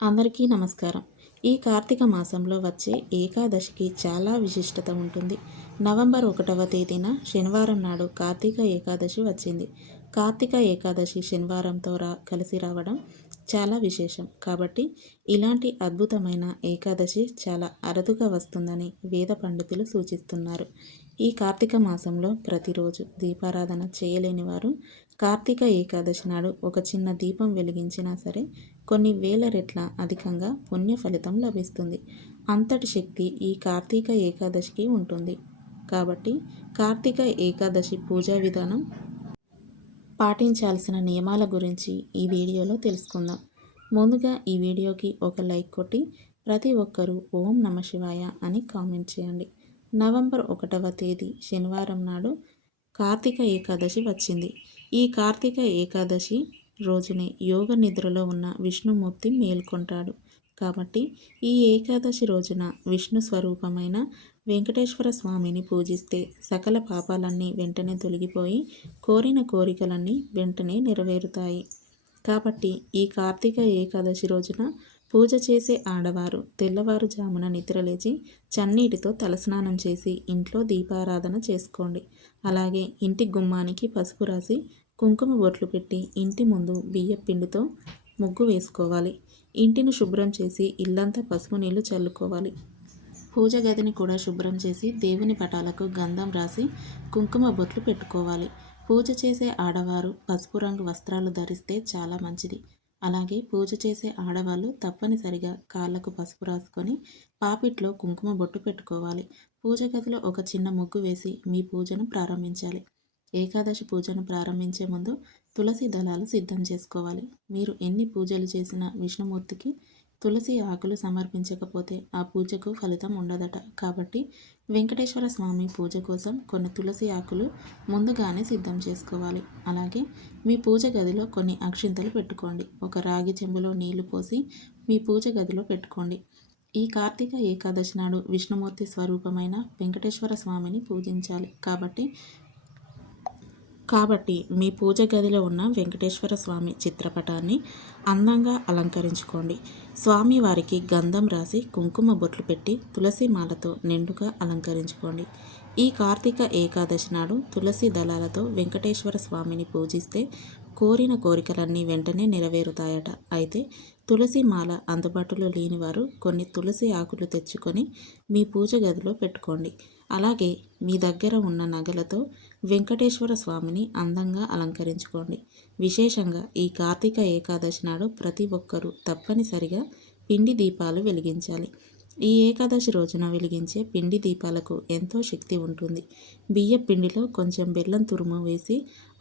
అందరికీ నమస్కారం. ఈ కార్తీక మాసంలో వచ్చే ఏకాదశికి చాలా విశిష్టత ఉంటుంది. నవంబర్ 1వ తేదీన శనివారం నాడు కార్తీక ఏకాదశి వచ్చింది. కార్తీక ఏకాదశి శనివారంతో కలిసి రావడం చాలా విశేషం. కాబట్టి ఇలాంటి అద్భుతమైన ఏకాదశి చాలా అరుదుగా వస్తుందని వేద పండితులు సూచిస్తున్నారు. ఈ కార్తీక మాసంలో ప్రతిరోజు దీపారాధన చేయలేని వారు కార్తీక ఏకాదశి నాడు ఒక చిన్న దీపం వెలిగించినా సరే కొన్ని వేల రెట్ల అధికంగా పుణ్య ఫలితం లభిస్తుంది. అంతటి శక్తి ఈ కార్తీక ఏకాదశికి ఉంటుంది. కాబట్టి కార్తీక ఏకాదశి పూజా విధానం, పాటించాల్సిన నియమాల గురించి ఈ వీడియోలో తెలుసుకుందాం. ముందుగా ఈ వీడియోకి ఒక లైక్ కొట్టి ప్రతి ఒక్కరూ ఓం నమ శివాయ అని కామెంట్ చేయండి. నవంబర్ 1వ తేదీ శనివారం నాడు కార్తీక ఏకాదశి వచ్చింది. ఈ కార్తీక ఏకాదశి రోజునే యోగ నిద్రలో ఉన్న విష్ణుమూర్తి మేల్కొంటాడు. కాబట్టి ఈ ఏకాదశి రోజున విష్ణు స్వరూపమైన వెంకటేశ్వర స్వామిని పూజిస్తే సకల పాపాలన్నీ వెంటనే తొలగిపోయి కోరిన కోరికలన్నీ వెంటనే నెరవేరుతాయి. కాబట్టి ఈ కార్తీక ఏకాదశి రోజున పూజ చేసే ఆడవారు తెల్లవారుజామున నిద్రలేచి చన్నీటితో తలస్నానం చేసి ఇంట్లో దీపారాధన చేసుకోండి. అలాగే ఇంటి గుమ్మానికి పసుపు రాసి కుంకుమ బొట్లు పెట్టి ఇంటి ముందు బియ్యం పిండితో ముగ్గు వేసుకోవాలి. ఇంటిని శుభ్రం చేసి ఇల్లంతా పసుపు నీళ్లు చల్లుకోవాలి. పూజ గదిని కూడా శుభ్రం చేసి దేవుని పటాలకు గంధం రాసి కుంకుమ బొట్లు పెట్టుకోవాలి. పూజ చేసే ఆడవారు పసుపు రంగు వస్త్రాలు ధరిస్తే చాలా మంచిది. అలాగే పూజ చేసే ఆడవాళ్ళు తప్పనిసరిగా కాళ్ళకు పసుపు రాసుకొని పాపిట్లో కుంకుమ బొట్టు పెట్టుకోవాలి. పూజ గదిలో ఒక చిన్న ముగ్గు వేసి మీ పూజను ప్రారంభించాలి. ఏకాదశి పూజను ప్రారంభించే ముందు తులసి దళాలు సిద్ధం చేసుకోవాలి. మీరు ఎన్ని పూజలు చేసినా విష్ణుమూర్తికి తులసి ఆకులు సమర్పించకపోతే ఆ పూజకు ఫలితం ఉండదట. కాబట్టి వెంకటేశ్వర స్వామి పూజ కోసం కొన్ని తులసి ఆకులు ముందుగానే సిద్ధం చేసుకోవాలి. అలాగే మీ పూజ గదిలో కొన్ని అక్షింతలు పెట్టుకోండి. ఒక రాగి చెంబులో నీళ్లు పోసి మీ పూజ గదిలో పెట్టుకోండి. ఈ కార్తీక ఏకాదశి నాడు విష్ణుమూర్తి స్వరూపమైన వెంకటేశ్వర స్వామిని పూజించాలి. కాబట్టి మీ పూజ గదిలో ఉన్న వెంకటేశ్వర స్వామి చిత్రపటాన్ని అందంగా అలంకరించుకోండి. స్వామివారికి గంధం రాసి కుంకుమ బొట్లు పెట్టి తులసి మాలతో నిండుగా అలంకరించుకోండి. ఈ కార్తీక ఏకాదశి నాడు తులసి దళాలతో వెంకటేశ్వర స్వామిని పూజిస్తే కోరిన కోరికలన్నీ వెంటనే నెరవేరుతాయట. అయితే తులసి మాల అందుబాటులో లేని వారు కొన్ని తులసి ఆకులు తెచ్చుకొని మీ పూజ గదిలో పెట్టుకోండి. అలాగే మీ దగ్గర ఉన్న నగలతో వెంకటేశ్వర స్వామిని అందంగా అలంకరించుకోండి. విశేషంగా ఈ కార్తీక ఏకాదశి నాడు ప్రతి ఒక్కరూ తప్పనిసరిగా పిండి దీపాలు వెలిగించాలి. ఈ ఏకాదశి రోజున వెలిగించే పిండి దీపాలకు ఎంతో శక్తి ఉంటుంది. బియ్య పిండిలో కొంచెం బెల్లం తురుము వేసి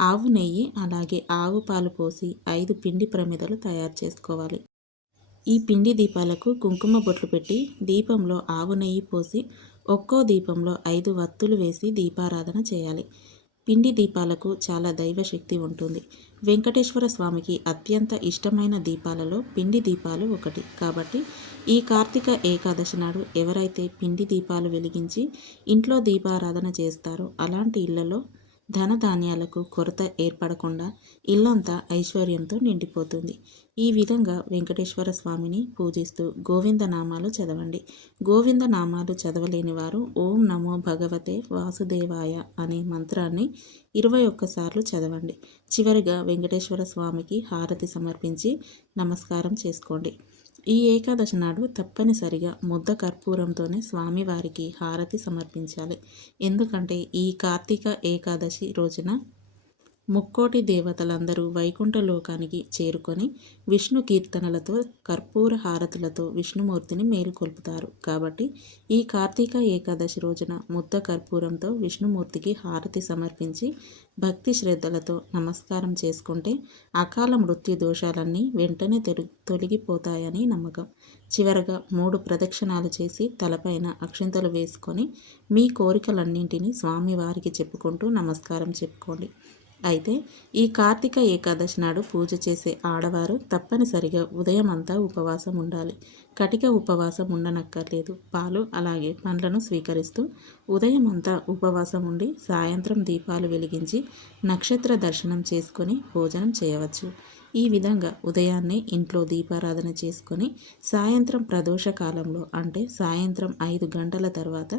ఆవు నెయ్యి అలాగే ఆవు పాలు పోసి 5 పిండి ప్రమిదలు తయారు చేసుకోవాలి. ఈ పిండి దీపాలకు కుంకుమ బొట్లు పెట్టి దీపంలో ఆవు నెయ్యి పోసి ఒక్కో దీపంలో 5 వత్తులు వేసి దీపారాధన చేయాలి. పిండి దీపాలకు చాలా దైవశక్తి ఉంటుంది. వెంకటేశ్వర స్వామికి అత్యంత ఇష్టమైన దీపాలలో పిండి దీపాలు ఒకటి. కాబట్టి ఈ కార్తీక ఏకాదశి నాడు ఎవరైతే పిండి దీపాలు వెలిగించి ఇంట్లో దీపారాధన చేస్తారో అలాంటి ఇళ్లలో ధనధాన్యాలకు కొరత ఏర్పడకుండా ఇల్లంతా ఐశ్వర్యంతో నిండిపోతుంది. ఈ విధంగా వెంకటేశ్వర స్వామిని పూజిస్తూ గోవిందనామాలు చదవండి. గోవిందనామాలు చదవలేని వారు ఓం నమో భగవతే వాసుదేవాయ అనే మంత్రాన్ని 21 సార్లు చదవండి. చివరిగా వెంకటేశ్వర స్వామికి హారతి సమర్పించి నమస్కారం చేసుకోండి. ఈ ఏకాదశి నాడు తప్పనిసరిగా ముద్ద కర్పూరంతోనే స్వామివారికి హారతి సమర్పించాలి. ఎందుకంటే ఈ కార్తీక ఏకాదశి రోజున ముక్కోటి దేవతలందరూ వైకుంఠ లోకానికి చేరుకొని విష్ణు కీర్తనలతో కర్పూర హారతులతో విష్ణుమూర్తిని మేలుకొల్పుతారు. కాబట్టి ఈ కార్తీక ఏకాదశి రోజున ముద్ద కర్పూరంతో విష్ణుమూర్తికి హారతి సమర్పించి భక్తి శ్రద్ధలతో నమస్కారం చేసుకుంటే అకాల మృత్యు దోషాలన్నీ వెంటనే తొలగిపోతాయని నమ్మకం. చివరగా 3 ప్రదక్షిణాలు చేసి తలపైన అక్షింతలు వేసుకొని మీ కోరికలన్నింటినీ స్వామివారికి చెప్పుకుంటూ నమస్కారం చెప్పుకోండి. అయితే ఈ కార్తీక ఏకాదశి నాడు పూజ చేసే ఆడవారు తప్పనిసరిగా ఉదయం అంతా ఉపవాసం ఉండాలి. కటిక ఉపవాసం ఉండనక్కర్లేదు. పాలు అలాగే పండ్లను స్వీకరిస్తూ ఉదయం అంతా ఉపవాసం ఉండి సాయంత్రం దీపాలు వెలిగించి నక్షత్ర దర్శనం చేసుకొని భోజనం చేయవచ్చు. ఈ విధంగా ఉదయాన్నే ఇంట్లో దీపారాధన చేసుకొని సాయంత్రం ప్రదోష కాలంలో అంటే సాయంత్రం 5 గంటల తర్వాత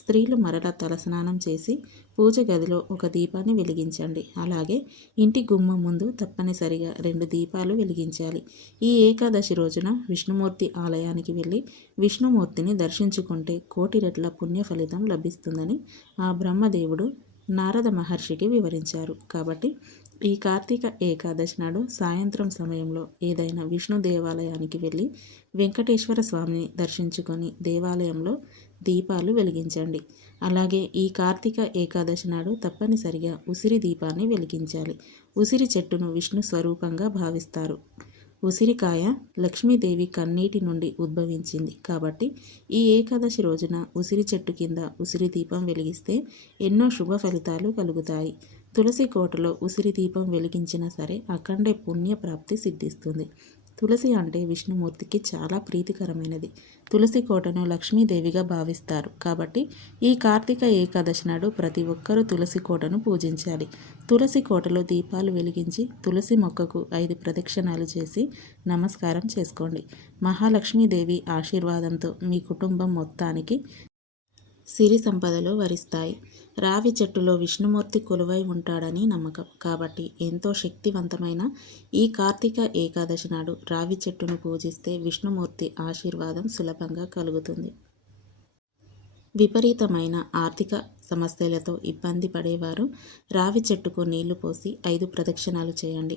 స్త్రీలు మరలా తలస్నానం చేసి పూజ గదిలో ఒక దీపాన్ని వెలిగించండి. అలాగే ఇంటి గుమ్మం ముందు తప్పనిసరిగా 2 దీపాలు వెలిగించాలి. ఈ ఏకాదశి రోజున విష్ణుమూర్తి ఆలయానికి వెళ్ళి విష్ణుమూర్తిని దర్శించుకుంటే కోటి రెట్ల పుణ్య ఫలితం లభిస్తుందని ఆ బ్రహ్మదేవుడు నారద మహర్షికి వివరించారు. కాబట్టి ఈ కార్తీక ఏకాదశి నాడు సాయంత్రం సమయంలో ఏదైనా విష్ణు దేవాలయానికి వెళ్ళి వెంకటేశ్వర స్వామిని దర్శించుకొని దేవాలయంలో దీపాలు వెలిగించండి. అలాగే ఈ కార్తీక ఏకాదశి నాడు తప్పనిసరిగా ఉసిరి దీపాన్ని వెలిగించాలి. ఉసిరి చెట్టును విష్ణు స్వరూపంగా భావిస్తారు. ఉసిరికాయ లక్ష్మీదేవి కన్నీటి నుండి ఉద్భవించింది కాబట్టి ఈ ఏకాదశి రోజున ఉసిరి చెట్టు కింద ఉసిరి దీపం వెలిగిస్తే ఎన్నో శుభ ఫలితాలు కలుగుతాయి. తులసి కోటలో ఉసిరి దీపం వెలిగించినా సరే అఖండ పుణ్య ప్రాప్తి సిద్ధిస్తుంది. తులసి అంటే విష్ణుమూర్తికి చాలా ప్రీతికరమైనది. తులసి కోటను లక్ష్మీదేవిగా భావిస్తారు కాబట్టి ఈ కార్తీక ఏకాదశి నాడు ప్రతి ఒక్కరూ తులసి కోటను పూజించాలి. తులసి కోటలో దీపాలు వెలిగించి తులసి మొక్కకు 5 ప్రదక్షిణాలు చేసి నమస్కారం చేసుకోండి. మహాలక్ష్మీదేవి ఆశీర్వాదంతో మీ కుటుంబం మొత్తానికి సిరి సంపదలు వరిస్తాయి. రావి చెట్టులో విష్ణుమూర్తి కొలువై ఉంటాడని నమ్మకం కాబట్టి ఎంతో శక్తివంతమైన ఈ కార్తీక ఏకాదశి నాడు రావి చెట్టును పూజిస్తే విష్ణుమూర్తి ఆశీర్వాదం సులభంగా కలుగుతుంది. విపరీతమైన ఆర్థిక సమస్యలతో ఇబ్బంది పడేవారు రావి చెట్టుకు నీళ్లు పోసి 5 ప్రదక్షిణాలు చేయండి.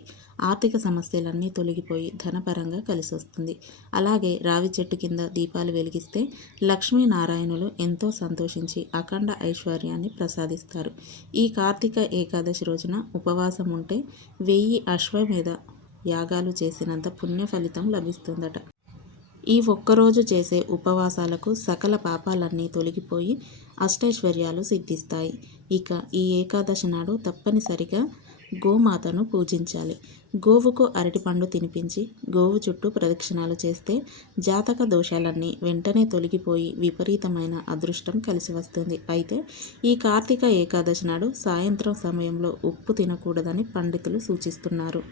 ఆర్థిక సమస్యలన్నీ తొలగిపోయి ధనపరంగా కలిసి వస్తుంది. అలాగే రావి చెట్టు కింద దీపాలు వెలిగిస్తే లక్ష్మీనారాయణులు ఎంతో సంతోషించి అఖండ ఐశ్వర్యాన్ని ప్రసాదిస్తారు. ఈ కార్తీక ఏకాదశి రోజున ఉపవాసం ఉంటే 1000 అశ్వమేధ యాగాలు చేసినంత పుణ్య ఫలితం లభిస్తుందట. ఈ ఒక్కరోజు చేసే ఉపవాసాలకు సకల పాపాలన్నీ తొలగిపోయి అష్టైశ్వర్యాలు సిద్ధిస్తాయి. ఇక ఈ ఏకాదశి నాడు తప్పనిసరిగా గోమాతను పూజించాలి. గోవుకు అరటిపండు తినిపించి గోవు చుట్టూ ప్రదక్షిణాలు చేస్తే జాతక దోషాలన్నీ వెంటనే తొలగిపోయి విపరీతమైన అదృష్టం కలిసి వస్తుంది. అయితే ఈ కార్తీక ఏకాదశి నాడు సాయంత్రం సమయంలో ఉప్పు తినకూడదని పండితులు సూచిస్తున్నారు.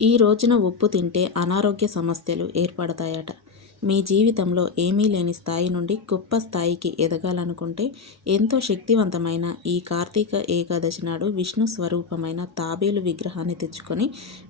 ఈ రోజున ఉప్పు తింటే అనారోగ్య సమస్యలు ఏర్పడతాయట. మీ జీవితంలో ఏమీ లేని స్థాయి నుండి గొప్ప స్థాయికి ఎదగాలనుకుంటే ఎంతో శక్తివంతమైన ఈ కార్తీక ఏకాదశి నాడు విష్ణు స్వరూపమైన తాబేలు విగ్రహాన్ని తెచ్చుకొని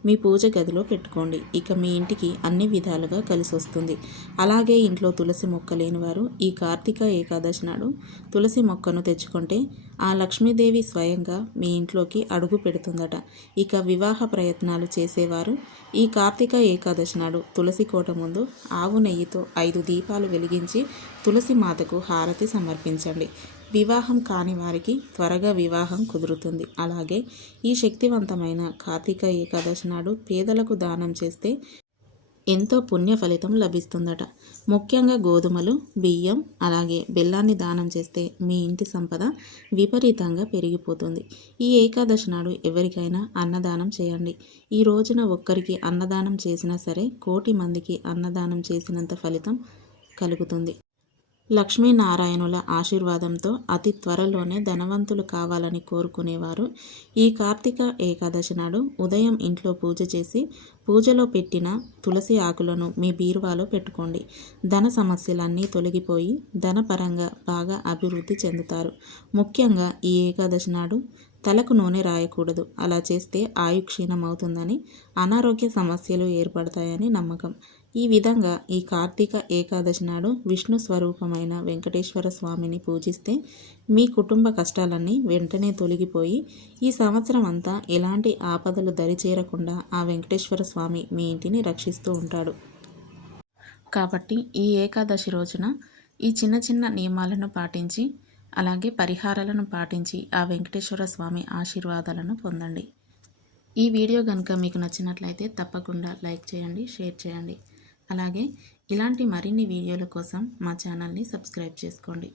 మీ పూజ గదిలో పెట్టుకోండి. ఇక మీ ఇంటికి అన్ని విధాలుగా కలిసి వస్తుంది. అలాగే ఇంట్లో తులసి మొక్క లేని వారు ఈ కార్తీక ఏకాదశి నాడు తులసి మొక్కను తెచ్చుకుంటే ఆ లక్ష్మీదేవి స్వయంగా మీ ఇంట్లోకి అడుగు పెడుతుందట. ఇక వివాహ ప్రయత్నాలు చేసేవారు ఈ కార్తీక ఏకాదశి నాడు తులసి కోట ముందు ఆవు నెయ్యితో 5 దీపాలు వెలిగించి తులసి మాతకు హారతి సమర్పించండి. వివాహం కాని వారికి త్వరగా వివాహం కుదురుతుంది. అలాగే ఈ శక్తివంతమైన కార్తీక ఏకాదశి నాడు పేదలకు దానం చేస్తే ఎంతో పుణ్య ఫలితం లభిస్తుందట. ముఖ్యంగా గోధుమలు, బియ్యం అలాగే బెల్లాన్ని దానం చేస్తే మీ ఇంటి సంపద విపరీతంగా పెరిగిపోతుంది. ఈ ఏకాదశి నాడు ఎవరికైనా అన్నదానం చేయండి. ఈ రోజున ఒక్కరికి అన్నదానం చేసినా సరే 1,00,00,000 మందికి అన్నదానం చేసినంత ఫలితం కలుగుతుంది. లక్ష్మీనారాయణుల ఆశీర్వాదంతో అతి త్వరలోనే ధనవంతులు కావాలని కోరుకునేవారు ఈ కార్తీక ఏకాదశి నాడు ఉదయం ఇంట్లో పూజ చేసి పూజలో పెట్టిన తులసి ఆకులను మీ బీరువాలో పెట్టుకోండి. ధన సమస్యలన్నీ తొలగిపోయి ధనపరంగా బాగా అభివృద్ధి చెందుతారు. ముఖ్యంగా ఈ ఏకాదశి నాడు తలకు నూనె రాయకూడదు. అలా చేస్తే ఆయుక్షీణం అవుతుందని, అనారోగ్య సమస్యలు ఏర్పడతాయని నమ్మకం. ఈ విధంగా ఈ కార్తీక ఏకాదశి నాడు విష్ణు స్వరూపమైన వెంకటేశ్వర స్వామిని పూజిస్తే మీ కుటుంబ కష్టాలన్నీ వెంటనే తొలగిపోయి ఈ సంవత్సరం అంతా ఎలాంటి ఆపదలు దరిచేరకుండా ఆ వెంకటేశ్వర స్వామి మీ ఇంటిని రక్షిస్తూ ఉంటాడు. కాబట్టి ఈ ఏకాదశి రోజున ఈ చిన్న చిన్న నియమాలను పాటించి అలాగే పరిహారాలను పాటించి ఆ వెంకటేశ్వర స్వామి ఆశీర్వాదాలను పొందండి. ఈ వీడియో కనుక మీకు నచ్చినట్లయితే తప్పకుండా లైక్ చేయండి, షేర్ చేయండి. అలాగే ఇలాంటి మరిన్ని వీడియోల కోసం మా ఛానల్ని సబ్స్క్రైబ్ చేసుకోండి.